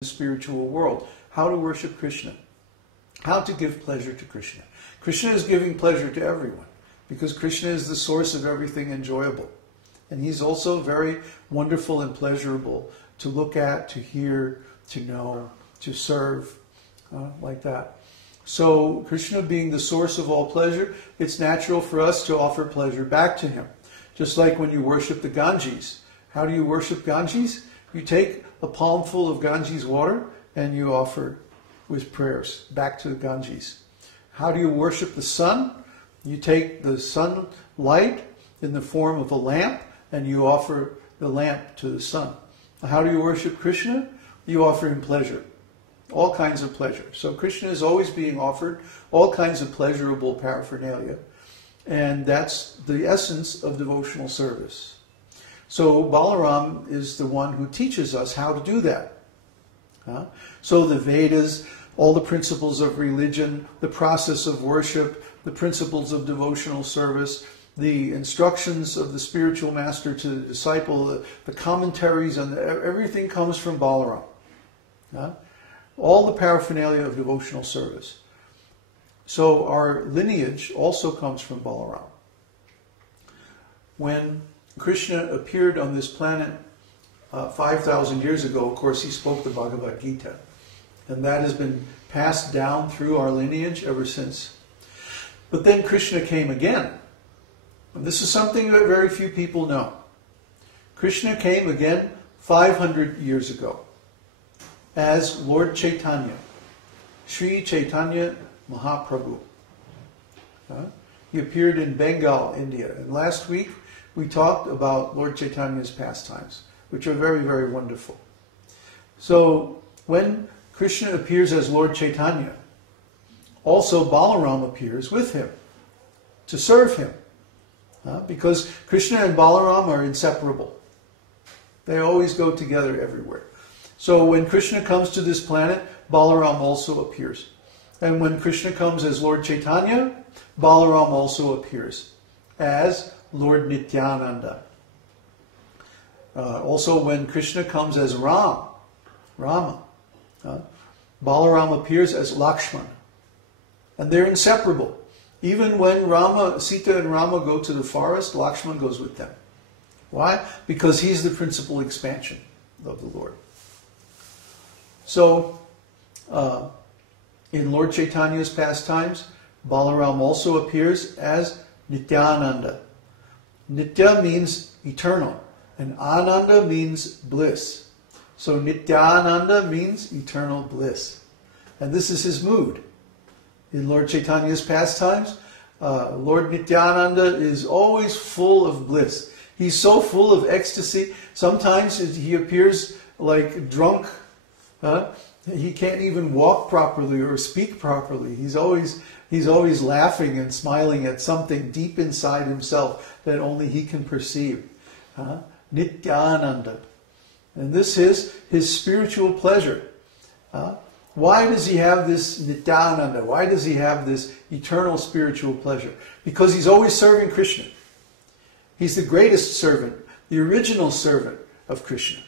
the spiritual world. How to worship Krishna. How to give pleasure to Krishna. Krishna is giving pleasure to everyone because Krishna is the source of everything enjoyable. And he's also very wonderful and pleasurable to look at, to hear, to know, to serve, like that. So Krishna being the source of all pleasure, it's natural for us to offer pleasure back to him. Just like when you worship the Ganges. How do you worship Ganges? You take a palmful of Ganges water and you offer with prayers back to the Ganges. How do you worship the sun? You take the sunlight in the form of a lamp and you offer the lamp to the sun. How do you worship Krishna? You offer him pleasure. All kinds of pleasure. So Krishna is always being offered all kinds of pleasurable paraphernalia. And that's the essence of devotional service. So Balaram is the one who teaches us how to do that. So the Vedas, all the principles of religion, the process of worship, the principles of devotional service, the instructions of the spiritual master to the disciple, the commentaries, and everything comes from Balaram. All the paraphernalia of devotional service. So our lineage also comes from Balaram. When Krishna appeared on this planet 5,000 years ago, of course, he spoke the Bhagavad Gita. And that has been passed down through our lineage ever since. But then Krishna came again. And this is something that very few people know. Krishna came again 500 years ago as Lord Chaitanya, Sri Chaitanya Mahaprabhu. He appeared in Bengal, India. And last week we talked about Lord Chaitanya's pastimes, which are very, very wonderful. So when Krishna appears as Lord Chaitanya, also Balaram appears with him to serve him. Because Krishna and Balaram are inseparable. They always go together everywhere. So when Krishna comes to this planet, Balaram also appears. And when Krishna comes as Lord Chaitanya, Balaram also appears as Lord Nityananda. Also when Krishna comes as Rama, Balaram appears as Lakshman. And they're inseparable. Even when Sita and Rama go to the forest, Lakshman goes with them. Why? Because he's the principal expansion of the Lord. So, in Lord Chaitanya's pastimes, Balaram also appears as Nityananda. Nitya means eternal, and Ananda means bliss. So Nityananda means eternal bliss. And this is his mood. In Lord Chaitanya's pastimes, Lord Nityananda is always full of bliss. He's so full of ecstasy. Sometimes he appears like drunk. He can't even walk properly or speak properly. He's always laughing and smiling at something deep inside himself that only he can perceive. Nityananda. And this is his spiritual pleasure. Why does he have this Nityananda? Why does he have this eternal spiritual pleasure? Because he's always serving Krishna. He's the greatest servant, the original servant of Krishna.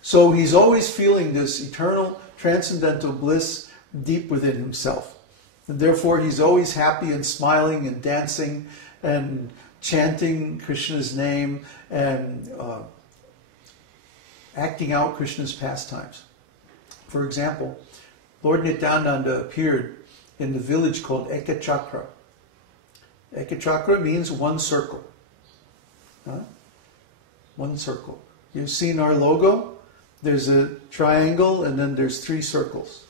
So he's always feeling this eternal transcendental bliss deep within himself. And therefore he's always happy and smiling and dancing and chanting Krishna's name and acting out Krishna's pastimes. For example, Lord Nityananda appeared in the village called Ekachakra. Ekachakra means one circle. One circle. You've seen our logo? There's a triangle and then there's three circles.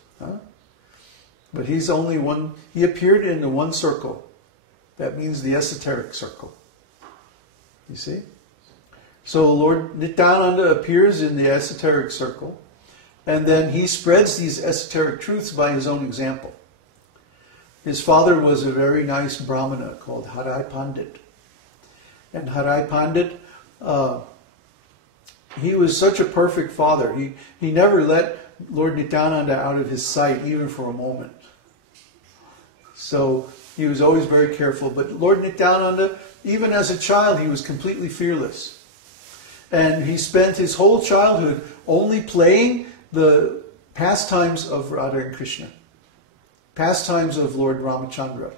But he's only one. He appeared in the one circle. That means the esoteric circle. You see? So Lord Nityananda appears in the esoteric circle. And then he spreads these esoteric truths by his own example. His father was a very nice Brahmana called Harai Pandit. And Harai Pandit, he was such a perfect father. He never let Lord Nityananda out of his sight, even for a moment. So he was always very careful. But Lord Nityananda, even as a child, he was completely fearless. And he spent his whole childhood only playing the pastimes of Radha and Krishna, pastimes of Lord Ramachandra,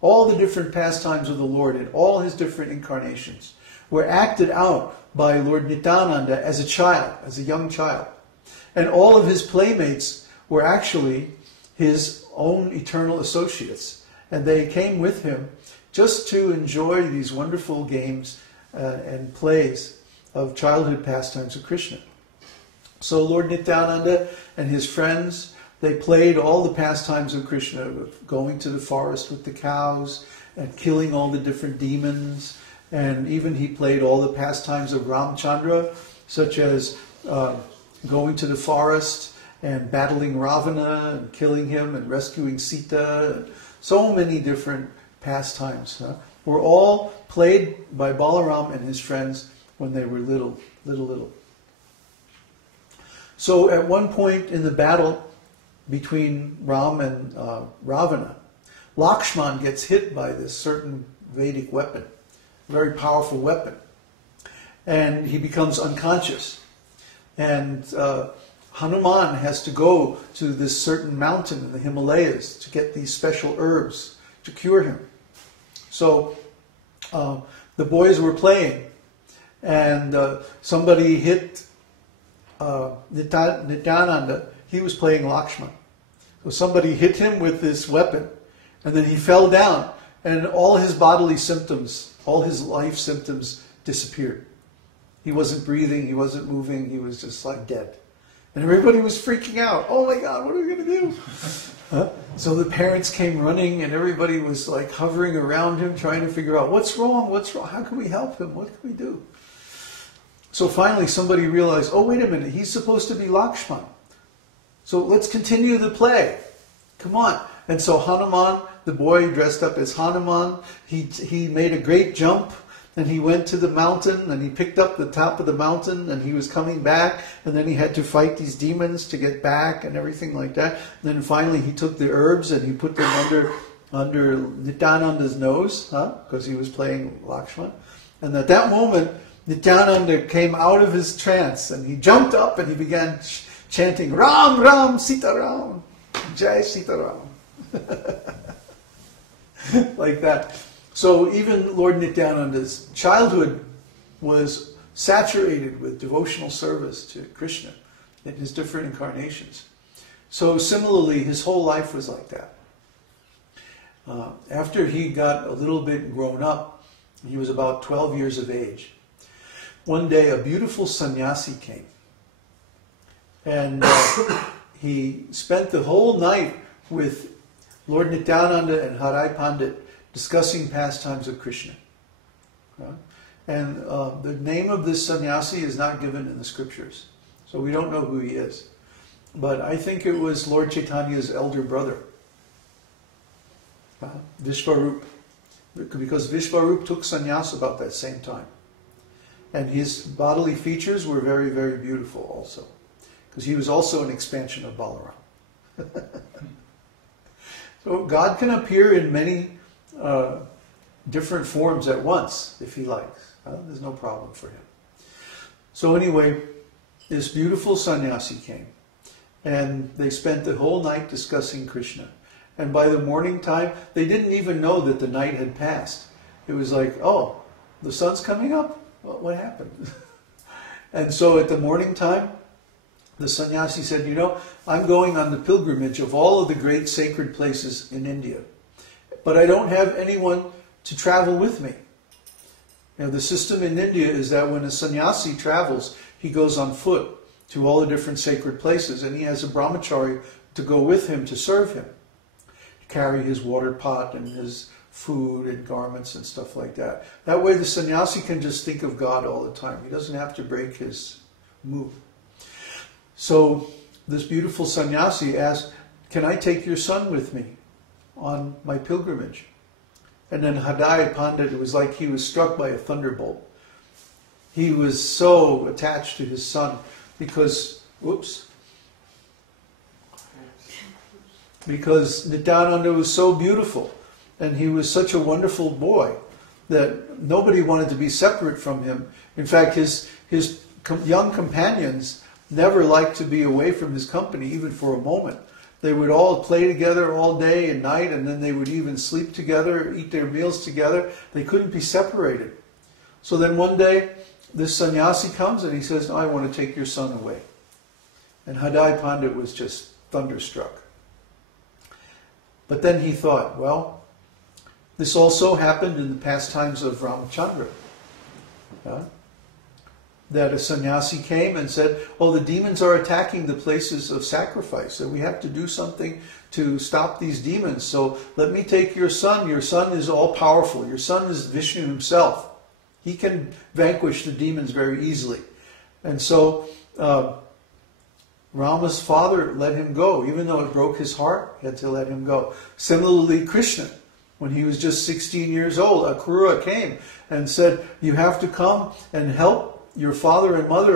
all the different pastimes of the Lord in all his different incarnations were acted out by Lord Nityananda as a child, as a young child. And all of his playmates were actually his own eternal associates. And they came with him just to enjoy these wonderful games and plays of childhood pastimes of Krishna. So Lord Nityananda and his friends, they played all the pastimes of Krishna, going to the forest with the cows and killing all the different demons. And even he played all the pastimes of Ramchandra, such as going to the forest and battling Ravana and killing him and rescuing Sita. And so many different pastimes were all played by Balaram and his friends when they were little. So at one point in the battle between Ram and Ravana, Lakshman gets hit by this certain Vedic weapon, very powerful weapon, and he becomes unconscious. And Hanuman has to go to this certain mountain in the Himalayas to get these special herbs to cure him. So the boys were playing, and somebody hit Nityananda. He was playing Lakshman. So somebody hit him with this weapon, and then he fell down, and all his bodily symptoms, all his life symptoms disappeared. He wasn't breathing, he wasn't moving, he was just like dead. And everybody was freaking out. Oh my God, what are we going to do? So the parents came running, and everybody was like hovering around him, trying to figure out, what's wrong? How can we help him? What can we do? So finally somebody realized, oh wait a minute, he's supposed to be Lakshman. So let's continue the play. Come on. And so Hanuman, the boy dressed up as Hanuman, he made a great jump, and he went to the mountain, and he picked up the top of the mountain, and he was coming back, and then he had to fight these demons to get back and everything like that. And then finally he took the herbs and he put them under Nityananda's nose, because he was playing Lakshman. And at that moment, Nityananda came out of his trance, and he jumped up and he began chanting, Ram, Ram, Sita Ram, Jai Sita Ram. Like that. So even Lord Nityananda's childhood was saturated with devotional service to Krishna in his different incarnations. So similarly, his whole life was like that. After he got a little bit grown up, he was about 12 years of age. One day a beautiful sannyasi came, and he spent the whole night with Lord Nityananda and Harai Pandit discussing pastimes of Krishna. And the name of this sannyasi is not given in the scriptures, so we don't know who he is. But I think it was Lord Chaitanya's elder brother, Vishvarup, because Vishvarup took sannyas about that same time. And his bodily features were very, very beautiful also, because he was also an expansion of Balaram. So God can appear in many different forms at once, if he likes. There's no problem for him. So anyway, this beautiful sannyasi came, and they spent the whole night discussing Krishna. And by the morning time, they didn't even know that the night had passed. It was like, oh, the sun's coming up? What happened? And so at the morning time, the sannyasi said, you know, I'm going on the pilgrimage of all of the great sacred places in India, but I don't have anyone to travel with me. You know, the system in India is that when a sannyasi travels, he goes on foot to all the different sacred places, and he has a brahmachari to go with him to serve him, to carry his water pot and his food and garments and stuff like that. That way the sannyasi can just think of God all the time. He doesn't have to break his move. So this beautiful sannyasi asked, can I take your son with me on my pilgrimage? And then Harai Pandit, it was like he was struck by a thunderbolt. He was so attached to his son because Nityananda was so beautiful. And he was such a wonderful boy that nobody wanted to be separate from him. In fact, his young companions never liked to be away from his company, even for a moment. They would all play together all day and night, and then they would even sleep together, eat their meals together. They couldn't be separated. So then one day, this sannyasi comes and he says, I want to take your son away. And Hadai Pandit was just thunderstruck. But then he thought, well, this also happened in the pastimes of Ramachandra. That a sannyasi came and said, oh, the demons are attacking the places of sacrifice, and we have to do something to stop these demons. So let me take your son. Your son is all-powerful. Your son is Vishnu himself. He can vanquish the demons very easily. And so Rama's father let him go. Even though it broke his heart, he had to let him go. Similarly, Krishna, when he was just 16 years old, Akrura came and said, you have to come and help your father and mother